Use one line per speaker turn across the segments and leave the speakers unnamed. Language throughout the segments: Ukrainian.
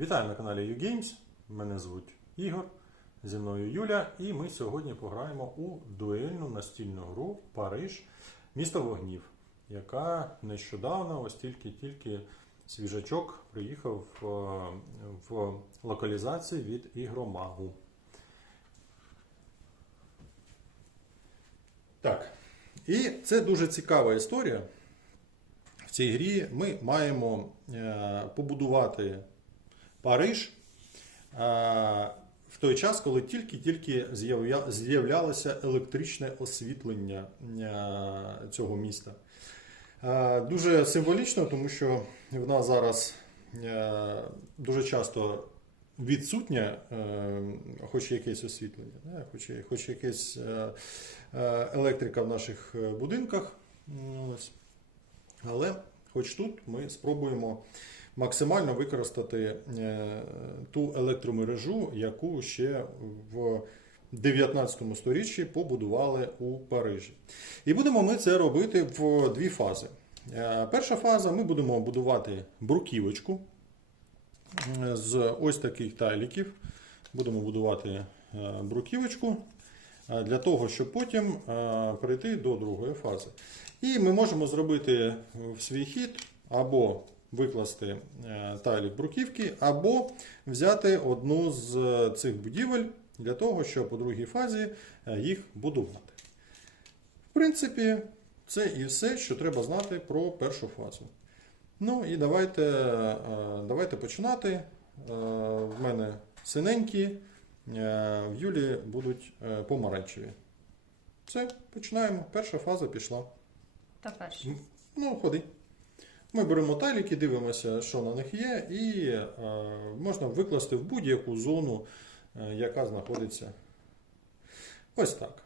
Вітаю на каналі YouGames. Мене звуть Ігор. Зі мною Юля, і ми сьогодні пограємо у дуельну настільну гру Париж Місто вогнів, яка нещодавно, ось тільки-тільки свіжачок приїхав е, в локалізації від ігромагу. Так. І це дуже цікава історія. В цій грі ми маємо е, побудувати Париж в той час, коли тільки-тільки з'являлося електричне освітлення цього міста. Дуже символічно, тому що в нас зараз дуже часто відсутнє е, хоч якесь освітлення, хоч, якась е, е, електрика в наших будинках. Ну, Але хоч тут ми спробуємо максимально використати е, ту електромережу, яку ще в 19 сторіччі побудували у Парижі. І будемо ми це робити в дві фази. Е, Перша фаза ми будемо будувати бруківочку е, з ось таких тайліків. Будемо будувати бруківочку для того, щоб потім перейти до другої фази. І ми можемо зробити в свій хід або викласти е, тайлік бруківки, або взяти одну з е, цих будівель для того, щоб у другій фазі е, їх будувати. В принципі, це і все, що треба знати про першу фазу. Ну і давайте, давайте починати. В мене синенькі, в Юлі будуть помаранчеві. Все, починаємо. Перша фаза пішла.
Та перший.
Ну, ходи. Ми беремо тайліки, дивимося, що на них є, і е, можна викласти в будь-яку зону, е, яка знаходиться. Ось так.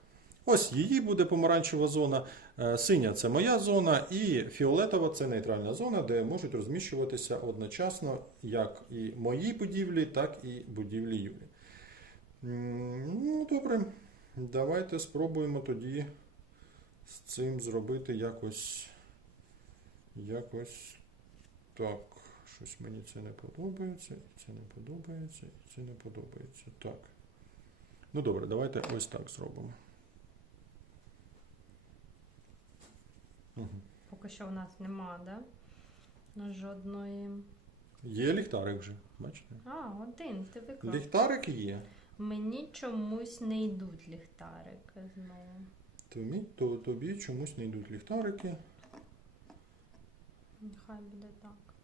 Ось її буде помаранчева зона, е, синя це моя зона, і фіолетова це нейтральна зона, де можуть розміщуватися одночасно як і мої будівлі, так і будівлі Юлі. Ну, добре. Давайте спробуємо тоді з цим зробити якось. Якось так. Щось мені це не подобається, і це не подобається, і це не подобається. Так. Ну добре, давайте ось так зробимо. Угу.
Поки що у нас нема, да? Ну, жодної.
Є ліхтарик вже, бачите?
А, один, ти виклав.
Ліхтарик є.
Мені чомусь не йдуть ліхтарики знову.
Тобі, то, тобі чомусь не йдуть ліхтарики.
Нехай буде так.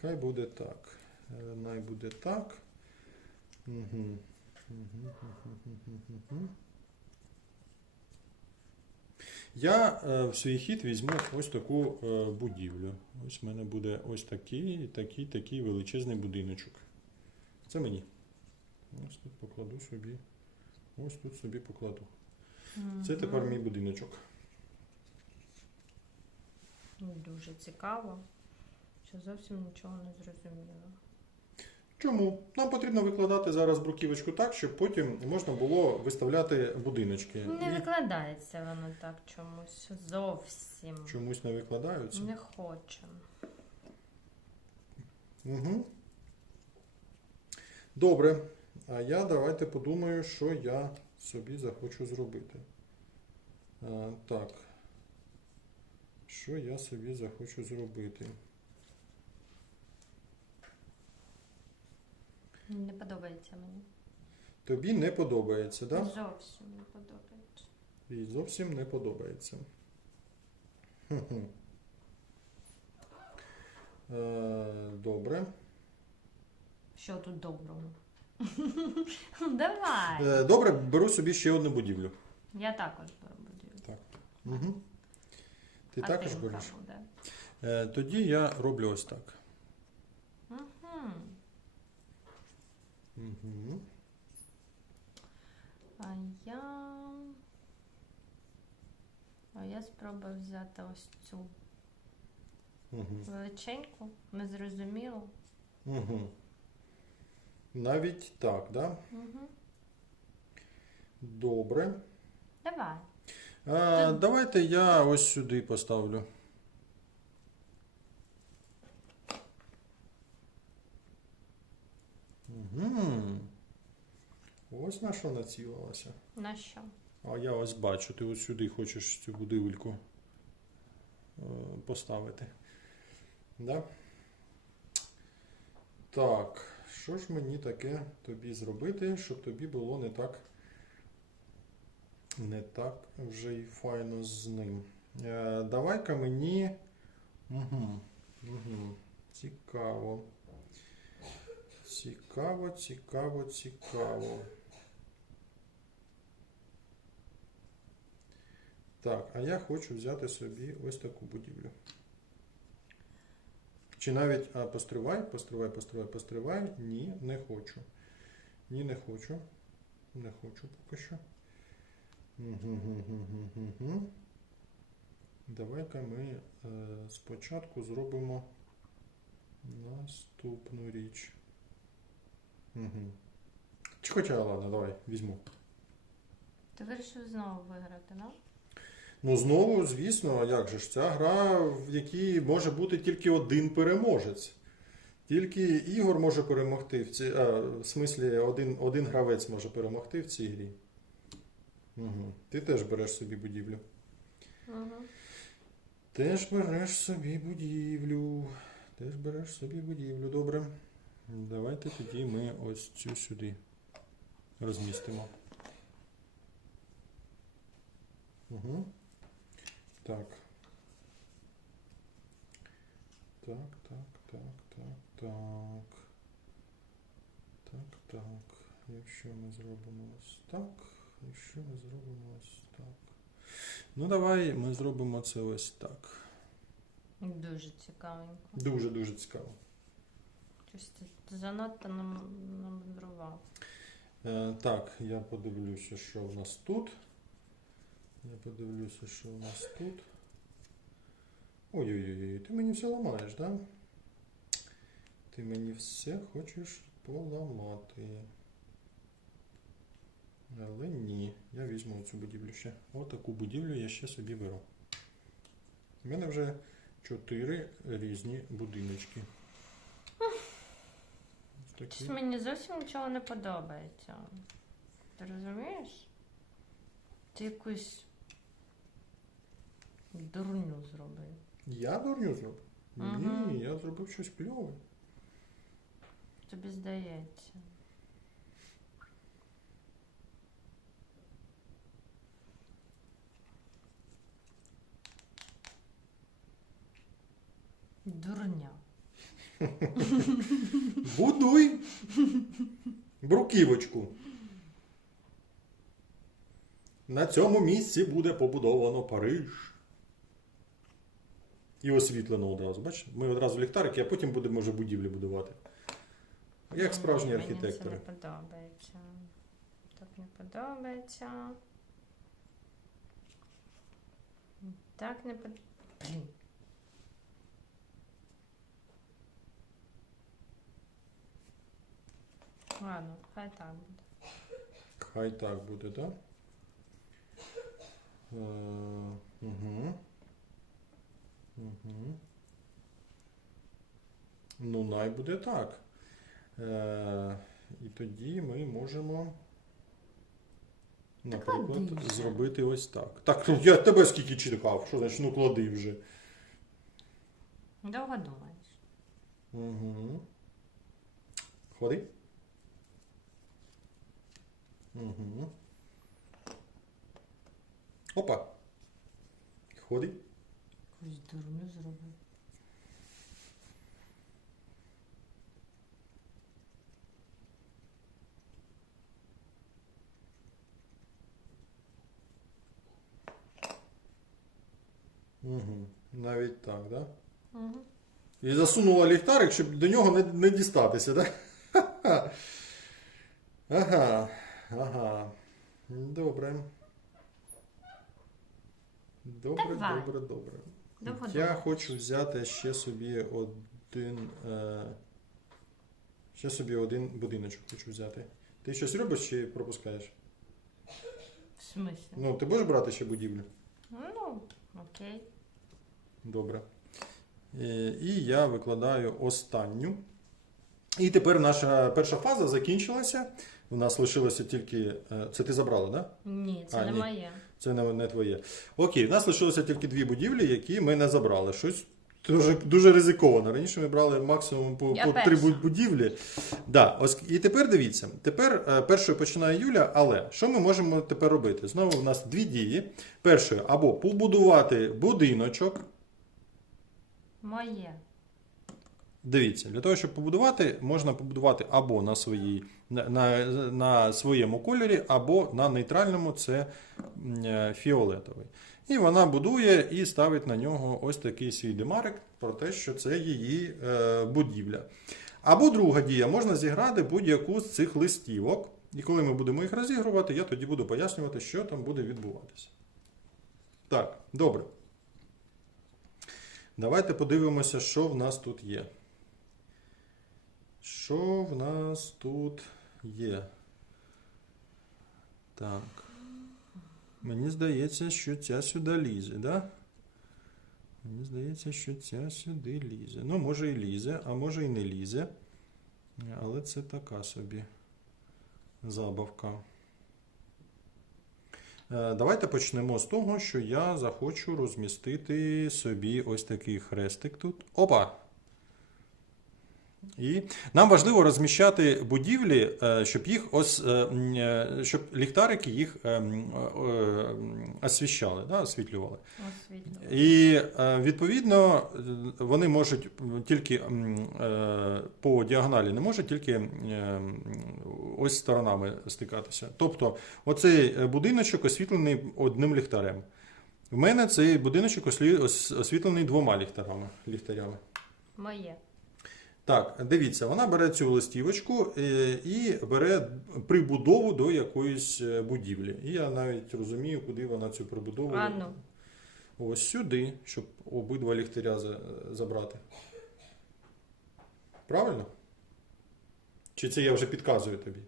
Хай буде так. Е, Най буде так. Угу. Я е, в свій хід візьму ось таку е, будівлю. Ось в мене буде ось такий, такий, такий величезний будиночок. Це мені. Ось тут покладу собі. Ось тут собі покладу. Це тепер мій будиночок.
Дуже цікаво. Що зовсім нічого не зрозуміло.
Чому? Нам потрібно викладати зараз бруківочку так, щоб потім можна було виставляти будиночки.
Не
І
викладається воно так чомусь. Зовсім.
чомусь не викладаються.
Не хоче.
Угу. Добре. А я давайте подумаю, що я собі захочу зробити. А, так. Що я собі захочу зробити?
Не подобається мені.
Тобі не подобається, так? Да?
Зовсім не подобається.
І зовсім не подобається. Е, Добре.
Що тут доброго? Давай.
Е, Добре, беру собі ще одну будівлю.
Я також беру будівлю.
Так. Угу. Ти
А
також
яка
береш? Е, Тоді я роблю ось так.
Мгм.
Угу.
А я. А я спробую взяти ось цю
Угу.
величеньку, незрозумілу.
Угу. Навіть так, да?
Угу.
Добре.
Давай.
А, давайте я ось сюди поставлю. Угу. Ось на що націлилася.
На що?
А я ось бачу, ти ось сюди хочеш цю будівельку е, поставити. Да? Так, що ж мені таке тобі зробити, щоб тобі було не так, не так вже й файно з ним. Е, давай-ка мені. Угу, угу. Цікаво. Цікаво, цікаво, цікаво. Так, а я хочу взяти собі ось таку будівлю. Чи навіть, а постривай, постривай, постривай, постривай. Ні, не хочу. Ні, не хочу. Не хочу поки що. Давай-ка ми е, спочатку зробимо наступну річ. Чи хоча, ладно, давай, візьму.
Ти вирішив знову виграти, да?
Ну, знову, звісно, як же ж ця гра, в якій може бути тільки один переможець. Тільки Ігор може перемогти в цій. А, в смислі, один, один гравець може перемогти в цій грі. Угу. Ти теж береш собі будівлю.
Угу.
Теж береш собі будівлю. Теж береш собі будівлю. Добре. Давайте тоді ми ось цю сюди розмістимо. Угу. Так. Так, так, так, так, так. Так, так. Якщо ми зробимо ось так. Якщо ми зробимо ось так. Ну, давай ми зробимо це ось так.
Дуже цікавенько.
Дуже-дуже цікаво.
Щось ти занадто нам намудрував.
Е, так, я подивлюся, що в нас тут. Я подивлюся, що в нас тут. Ой-ой-ой, ти мені все ламаєш, да? Ти мені все хочеш поламати. Але ні, я візьму цю будівлю ще. Отаку будівлю я ще собі беру. У мене вже чотири різні будиночки.
Щось мені зовсім нічого не подобається. Ти розумієш? Ти якусь дурню зробив.
Я дурню зробив? Ні, я зробив щось кльове.
Тобі здається. Дурня.
Будуй бруківочку. На цьому місці буде побудовано Париж. І освітлено одразу. Бачиш, ми одразу ліхтарики, а потім будемо вже будівлі будувати. Як справжні
Ні, Мені це не подобається. Так не подобається. Так не подобається. Блін. Ладно, хай так буде.
Хай так буде, так? Е, угу. Угу. Ну, най буде так. Е, і тоді ми можемо, наприклад,
клади вже.
зробити ось так. Так, ну я тебе скільки чекав, що значить, ну клади вже.
Довго думаєш.
Угу. Ходи. Угу. Опа. Ходи.
Якусь дурню зробив.
Угу. Навіть так, да?
Угу.
І засунула ліхтарик, щоб до нього не, не дістатися, да? Ага. Ага. Добре. Добре,
Давай.
добре, добре.
Довго
Я хочу взяти ще собі один. Е, ще собі один будиночок хочу взяти. Ти щось робиш чи пропускаєш?
В смислі?
Ну, ти будеш брати ще будівлю?
Ну, окей.
Добре. Е, І я викладаю останню. І тепер наша перша фаза закінчилася. У нас лишилося тільки. е, Це ти забрала, так? Да?
Ні, це
А,
не
ні.
моє.
Це не, не твоє. Окей, в нас лишилося тільки дві будівлі, які ми не забрали. Щось дуже, дуже ризиковано. Раніше ми брали максимум по, по три будівлі. Да, ось, і тепер дивіться. Тепер е, першою починає Юля, але що ми можемо тепер робити? Знову в нас дві дії. Першою, або побудувати будиночок.
Моє.
Дивіться, для того, щоб побудувати, можна побудувати або на, своїй, на, на, на своєму кольорі, або на нейтральному це е, фіолетовий. І вона будує і ставить на нього ось такий свій демарик про те, що це її е, будівля. Або друга дія, можна зіграти будь-яку з цих листівок. І коли ми будемо їх розігрувати, я тоді буду пояснювати, що там буде відбуватися. Так, добре. Давайте подивимося, що в нас тут є. Що в нас тут є? Так. Мені здається, що ця сюди лізе, да? Мені здається, що ця сюди лізе. Ну, може і лізе, а може і не лізе. Але це така собі забавка. Е, Давайте почнемо з того, що я захочу розмістити собі ось такий хрестик тут. Опа! І нам важливо розміщати будівлі, е, щоб їх ос, е, е, щоб ліхтарики їх освіщали, да, освітлювали.
Освітлю.
І відповідно вони можуть тільки по діагоналі, не можуть тільки ось сторонами стикатися. Тобто, оцей будиночок освітлений одним ліхтарем. В мене цей будиночок освітлений двома ліхтарами. ліхтарями.
Моє.
Так, дивіться, вона бере цю листівочку е, і бере прибудову до якоїсь е, будівлі. І я навіть розумію, куди вона цю прибудову.
А ну.
Ось сюди, щоб обидва ліхтаря забрати. Правильно? Чи це я вже підказую тобі?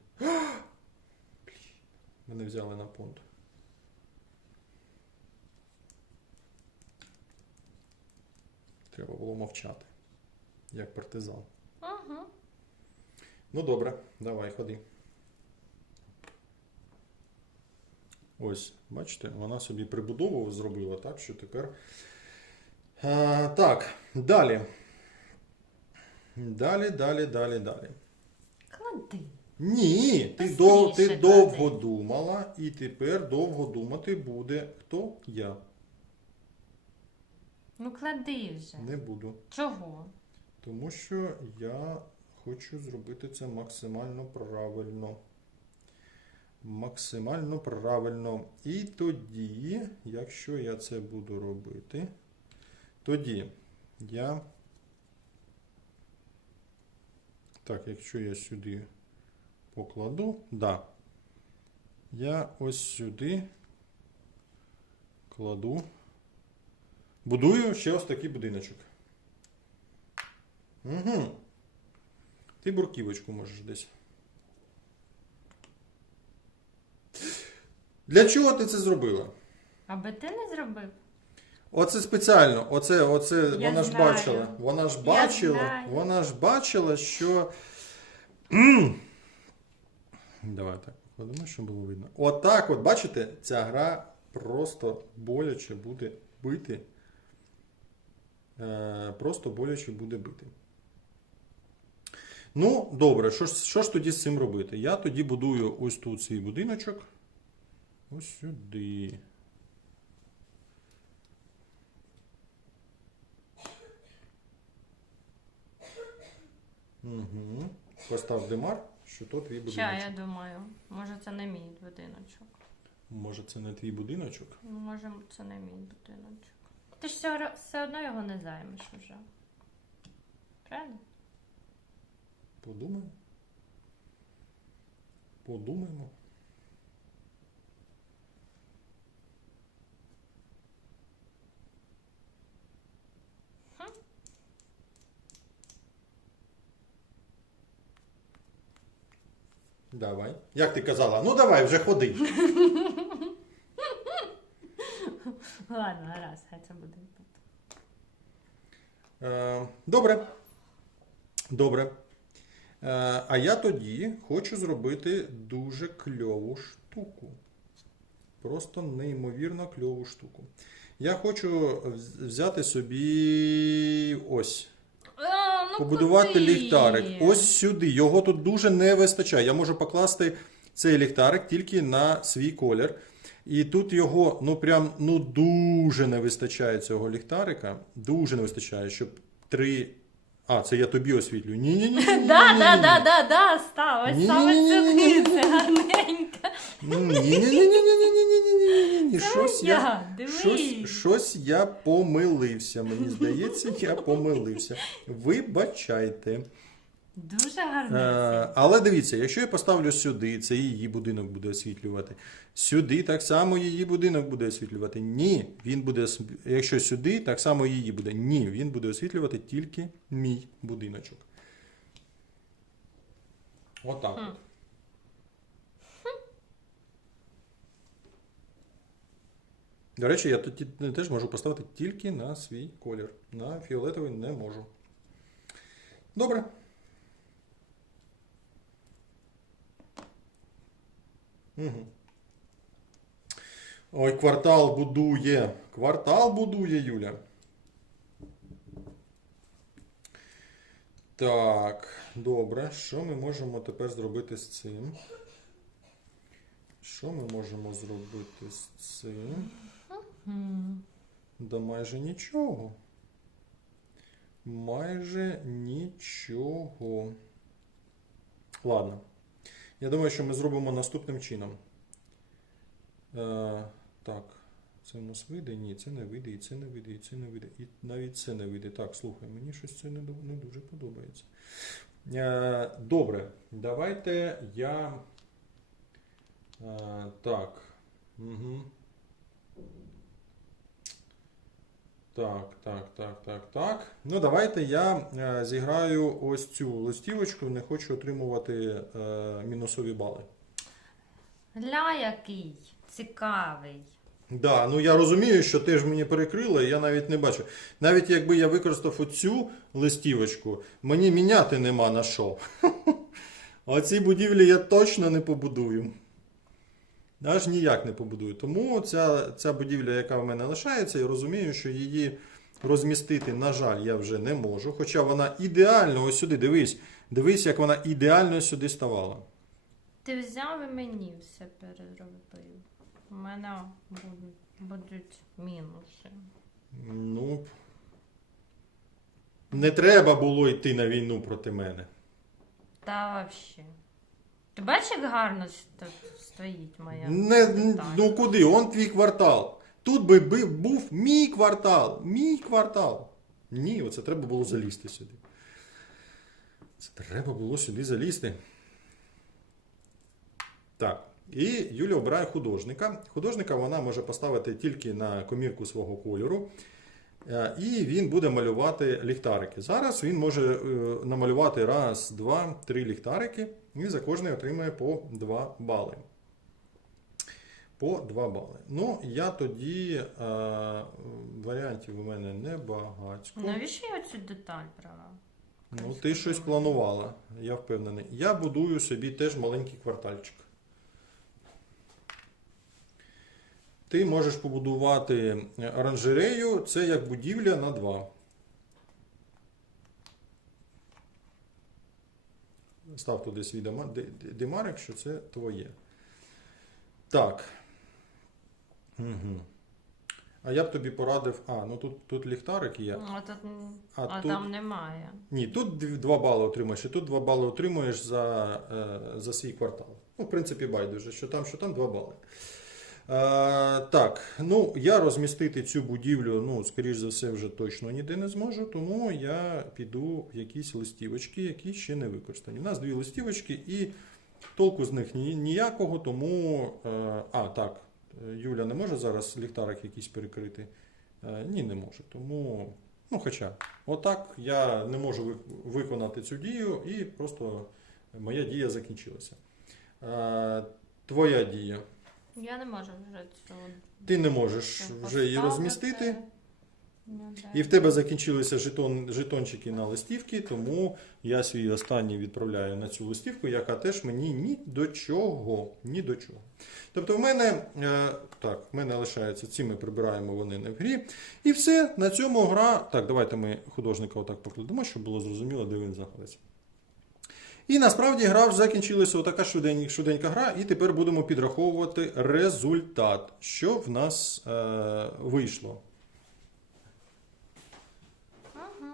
Мене взяли на понт. Треба було мовчати. Як партизан.
Угу.
Ну добре, давай, ходи. Ось, бачите, вона собі прибудову зробила, так що тепер. А, так, далі. Далі, далі, далі, далі.
Клади.
Ні, ти, дов, ти
клади.
довго думала, і тепер довго думати буде хто я.
Ну клади вже.
Не буду.
Чого?
Тому що я хочу зробити це максимально правильно. Максимально правильно. І тоді, якщо я це буду робити, тоді я. Так, якщо я сюди покладу, да. Я ось сюди кладу. Будую ще ось такий будиночок. Угу. Ти бурківочку можеш десь. Для чого ти це зробила?
Аби ти не зробив?
Оце спеціально. Оце, оце
Я
вона ж
знаю.
бачила. Вона ж
Я
бачила.
знаю.
Вона ж бачила, що. М! Давай так покладемо, щоб було видно. Отак, от, бачите, ця гра просто боляче буде бити. Е, просто боляче буде бити. Ну, добре, що ж, що ж тоді з цим робити? Я тоді будую ось тут свій будиночок. Ось сюди. Угу. Постав демар, що то твій будиночок.
Ща, я думаю. Може це не мій будиночок.
Може, це не твій будиночок?
Може, це не мій будиночок. Ти ж все, все одно його не займеш уже. Правильно?
Подумаємо. Подумаємо. Давай. Як ти казала? Ну давай, вже ходи.
Ладно, гаразд, хай це буде.
Е, Добре. Добре. Е, А я тоді хочу зробити дуже кльову штуку. Просто неймовірно кльову штуку. Я хочу взяти собі ось.
А, ну
побудувати
куди?
ліхтарик. Ось сюди. Його тут дуже не вистачає. Я можу покласти цей ліхтарик тільки на свій колір. І тут його ну прям ну дуже не вистачає цього ліхтарика. Дуже не вистачає, щоб три. А, це я тобі освітлюю. Ні, ні, ні.
Да, да, да, да, да, став. Ось саме
Ні-ні-ні-ні-ні-ні.
це гарненько.
Ні, ні, ні, ні, ні, ні, ні, ні, ні, ні. Щось я, Щось, щось я помилився. Мені здається, я помилився. Вибачайте.
Дуже
Е,
гарненько.
але дивіться, якщо я поставлю сюди, це її будинок буде освітлювати. Сюди так само її будинок буде освітлювати. Ні, він буде якщо сюди, так само її буде. Ні, він буде освітлювати тільки мій будиночок. Отак.
Хм.
До речі, я тут теж можу поставити тільки на свій колір. На фіолетовий не можу. Добре. Угу. Ой, квартал будує. Квартал будує, Юля. Так, добре. Що ми можемо тепер зробити з цим? Що ми можемо зробити з цим? Да майже нічого. Майже нічого. Ладно. Я думаю, що ми зробимо наступним чином. Е, так, це в нас вийде? Ні, це не вийде, і це не вийде, і це не вийде, і навіть це не вийде. Так, слухай, мені щось це не, не дуже подобається. Е, добре, давайте я. Е, так. Угу. Так, так, так, так, так. Ну, давайте я е, зіграю ось цю листівочку. Не хочу отримувати е, мінусові бали.
Гля який цікавий.
Да, ну я розумію, що ти ж мені перекрила, і я навіть не бачу. Навіть якби я використав оцю листівочку, мені міняти нема на що. Оці будівлі я точно не побудую. Аж ніяк не побудую. Тому ця, ця будівля, яка в мене лишається, я розумію, що її розмістити, на жаль, я вже не можу. Хоча вона ідеально ось сюди, дивись, дивись, як вона ідеально сюди ставала.
Ти взяв і мені все переробив. У мене будуть, мінуси.
Ну. Не треба було йти на війну проти мене.
Та вообще. Ти бачиш, як гарно ст- стоїть моя?
Не, ну куди? Он твій квартал. Тут би, би був мій квартал. Мій квартал. Ні, оце треба було залізти сюди. Це треба було сюди залізти. Так. І Юля обирає художника. Художника вона може поставити тільки на комірку свого кольору. Е, І він буде малювати ліхтарики. Зараз він може е, намалювати раз, два, три ліхтарики, і за кожний отримає по 2 бали. По 2 бали. Ну, я тоді е, варіантів у мене не багатько.
Навіщо я цю деталь брала?
Ну, ти щось планувала, я впевнений. Я будую собі теж маленький квартальчик. Ти можеш побудувати оранжерею, це як будівля на два. Став туди свій димарик, що це твоє. Так. Угу. А я б тобі порадив. А, ну тут, тут ліхтарик є.
А, тут,
А
а
тут-
там немає.
Ні, тут 2 бали отримаєш, і тут 2 бали отримуєш за, е, за свій квартал. Ну, в принципі, байдуже, що там, що там 2 бали. Е, так, ну я розмістити цю будівлю, ну, скоріш за все, вже точно ніде не зможу, тому я піду в якісь листівочки, які ще не використані. У нас дві листівочки, і толку з них ніякого, тому. Е, а, так, Юля не може зараз ліхтарик якийсь перекрити. Е, ні, не може. Тому, ну, хоча, отак я не можу виконати цю дію, і просто моя дія закінчилася. Твоя дія.
Я не можу вже цю.
Ти не можеш вже її розмістити.
Ну.
І в тебе закінчилися жетон, жетончики на листівки, тому я свій останній відправляю на цю листівку, яка теж мені ні до чого. Ні до чого. Тобто в мене, е, так, в мене лишається ці, ми прибираємо вони не в грі. І все, на цьому гра. Так, давайте ми художника отак покладемо, щоб було зрозуміло, де він знаходиться. І насправді гра вже закінчилася отака швидень- швиденька гра, і тепер будемо підраховувати результат, що в нас е, вийшло.
Угу.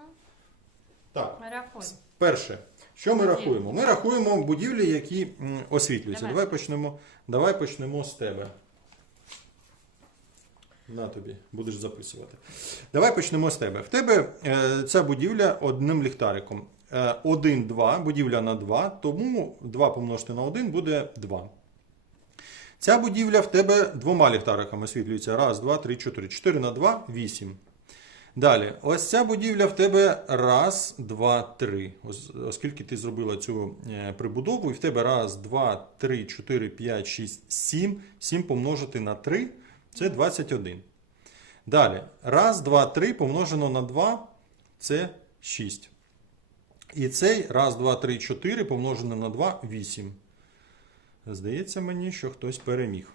Так,
Рахуй.
перше, що ми рахуємо? Ми рахуємо будівлі, які м, освітлюються.
Давай.
Давай почнемо, давай почнемо з тебе. На тобі, будеш записувати. Давай почнемо з тебе. В тебе е, ця будівля одним ліхтариком. Е, 1, 2, будівля на 2, тому 2 помножити на 1 буде 2. Ця будівля в тебе двома ліхтариками освітлюється. Раз, два, три, чотири. 4 на 2 8. Далі, ось ця будівля в тебе раз, два, три. Ос- Оскільки ти зробила цю е, прибудову, і в тебе раз, два, три, чотири, п'ять, шість, сім. Сім помножити на 3 це 21. Далі, раз, два, три помножено на 2 це 6. І цей раз, два, три, чотири помножено на 2 8. Здається мені, що хтось переміг.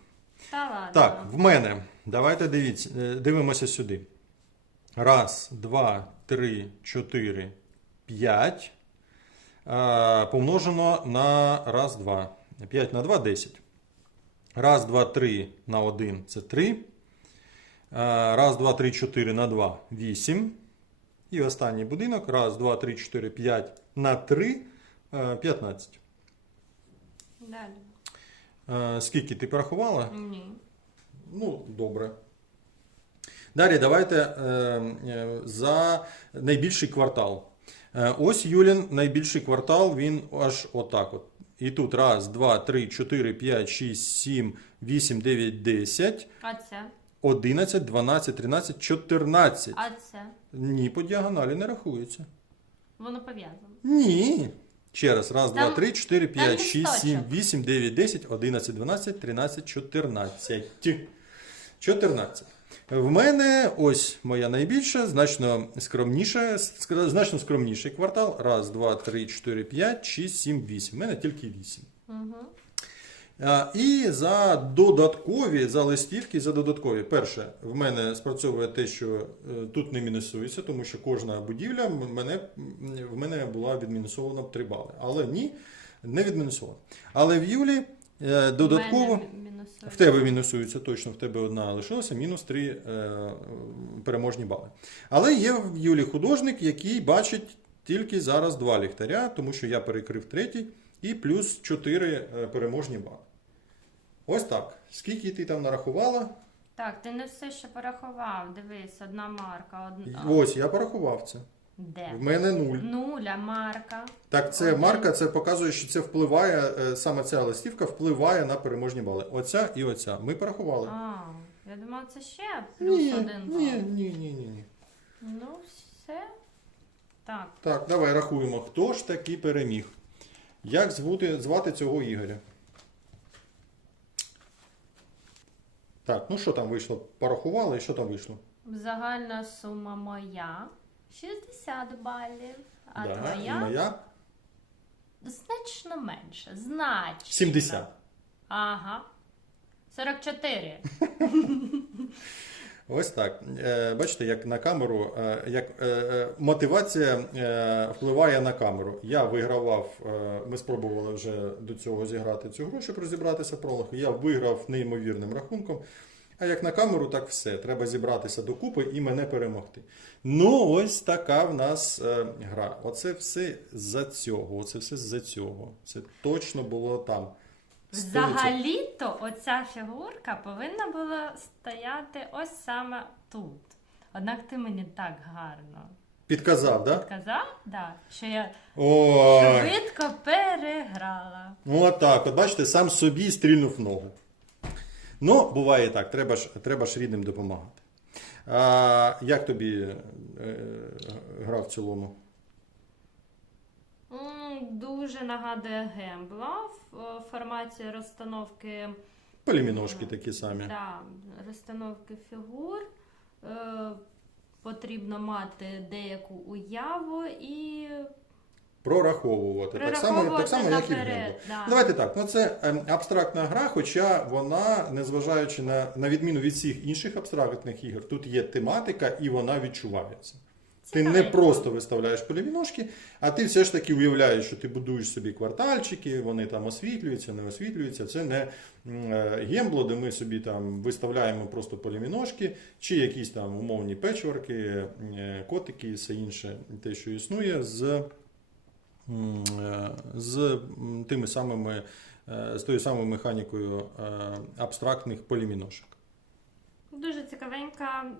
Та ладно.
Так, в мене. Давайте дивіться, е, дивимося сюди. Раз, два, три, чотири, п'ять. Помножено на раз, два. 5 на 2 10. Раз, два, три на 1 це 3. Раз, два, три, 4 на 2 8. І останній будинок. Раз, два, три, 4, 5 на 3 е, 15.
Далі.
Е, Скільки ти порахувала?
Ні.
Ну, добре. Далі давайте е, е, за найбільший квартал. Е, ось Юлін найбільший квартал, він аж отак. От. І тут раз, два, три, чотири, п'ять, шість, сім, вісім, дев'ять, десять,
А це?
одинадцять, дванадцять, тринадцять, чотирнадцять.
А це?
Ні, по діагоналі не рахується.
Воно пов'язано.
Ні. Ще раз. Раз, два, три, чотири, п'ять, шість,
листочок.
сім, вісім, дев'ять, десять, одинадцять, дванадцять, тринадцять, чотирнадцять. Чотирнадцять. В мене ось моя найбільша, значно скромніша, ск- значно скромніший квартал. Раз, два, три, чотири, п'ять, шість, сім, вісім. У мене тільки вісім.
Угу.
І за додаткові, за листівки, за додаткові. Перше, в мене спрацьовує те, що е, тут не мінусується, тому що кожна будівля мене, в мене була відмінусована 3 бали. Але ні, не відмінусована. Але в Юлі е, додатково. В тебе мінусується точно, в тебе одна лишилася, мінус 3 е, переможні бали. Але є в Юлі художник, який бачить тільки зараз два ліхтаря, тому що я перекрив третій, і плюс 4 переможні бали. Ось так. Скільки ти там нарахувала?
Так, ти не все ще порахував. Дивись, одна марка, одна.
Ось, я порахував це.
Де?
В мене нуль.
Нуля, марка.
Так, це
Один.
марка, це показує, що це впливає, е, саме ця листівка впливає на переможні бали. Оця і оця. Ми порахували.
А, я думала, це ще плюс
Ні,
один бал.
ні, ні, ні, ні, ні.
Ну, все. Так,
Так, давай рахуємо, хто ж таки переміг. Як звути, звати цього Ігоря? Так, ну що там вийшло? Порахували що там вийшло?
загальна сума моя 60 балів, а
Да, і
твоя
моя
значно менше. Значно.
70.
Ага. 44.
Ось так. Е, бачите, як на камеру, е, як е, мотивація впливає на камеру. Я вигравав, ми спробували вже до цього зіграти цю гру, щоб розібратися пролог. Я виграв неймовірним рахунком. А як на камеру, так все. Треба зібратися докупи і мене перемогти. Ну, ось така в нас гра. Оце все за цього. Оце все за цього. Це точно було там.
Взагалі-то оця фігурка повинна була стояти ось саме тут. Однак ти мені так гарно
Підказав, так? Да?
сказав, да, що я
Ой.
швидко переграла.
Ну, от так, от бачите, сам собі стрільнув ногу. Ну, буває так, треба ж, треба ж рідним допомагати. А, як тобі е, гра в цілому?
Дуже нагадує гембла в е, форматі розстановки,
Поліміношки такі самі.
да, розстановки фігур. Е, потрібно мати деяку уяву і
Прораховувати. Так само, так само як і в
Да.
Давайте так. Ну це ем, абстрактна гра, хоча вона, незважаючи на, на відміну від всіх інших абстрактних ігор, тут є тематика і вона відчувається. Ти не просто виставляєш польові ножки, а ти все ж таки уявляєш, що ти будуєш собі квартальчики, вони там освітлюються, не освітлюються. Це не е, гембло, де ми собі там виставляємо просто польові ножки, чи якісь там умовні печворки, е, котики і все інше, те, що існує, з, е, з тими самими, з тою самою механікою абстрактних поліміношок.
Дуже цікавенька,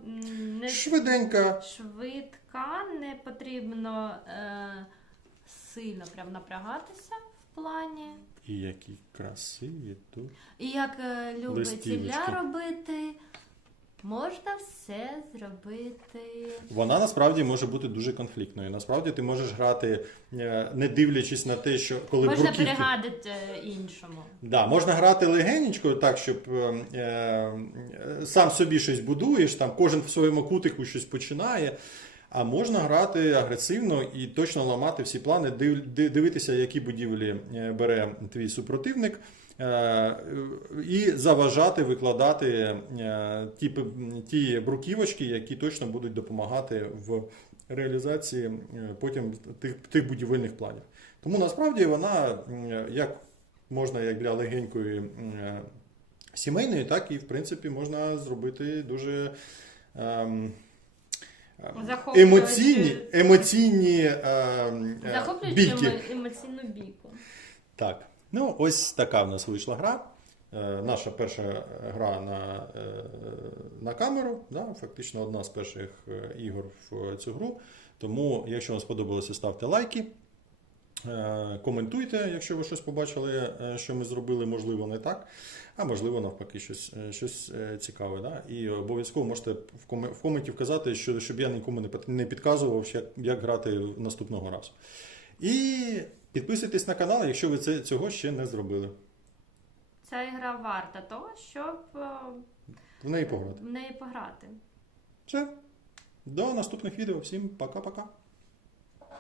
не
Швиденька,
швидка, не потрібно е, сильно прям напрягатися в плані.
і які красиві тут.
І як е, любить
Листівочки.
Ілля робити, можна все зробити.
Вона насправді може бути дуже конфліктною. Насправді ти можеш грати, е, не дивлячись на те, що коли
Можна
бруківки...
перегадити е, іншому.
Да, можна грати легенечко, так, щоб е, е, сам собі щось будуєш, там кожен в своєму кутику щось починає. А можна грати агресивно і точно ламати всі плани, дивитися, які будівлі е, бере твій супротивник, е, і заважати викладати е, ті, ті бруківочки, які точно будуть допомагати в реалізації потім тих, тих будівельних планів. Тому насправді вона як можна як для легенької сімейної, так і в принципі можна зробити дуже ем, емоційні, емоційні е,
е,
бійки.
емоційну бійку.
Так, ну ось така в нас вийшла гра. Е, Наша перша гра на, е, на камеру, да, фактично одна з перших е, ігор в цю гру. Тому, якщо вам сподобалося, ставте лайки. Е, Коментуйте, якщо ви щось побачили, е, що ми зробили, можливо, не так, а можливо, навпаки, щось, е, щось цікаве. Да? І обов'язково можете в коменті вказати, що, щоб я нікому не підказував, як, як грати наступного разу. І підписуйтесь на канал, якщо ви це, цього ще не зробили.
Ця ігра варта того, щоб
В неї пограти.
в неї пограти.
Все. До наступних відео. Всім пока-пока.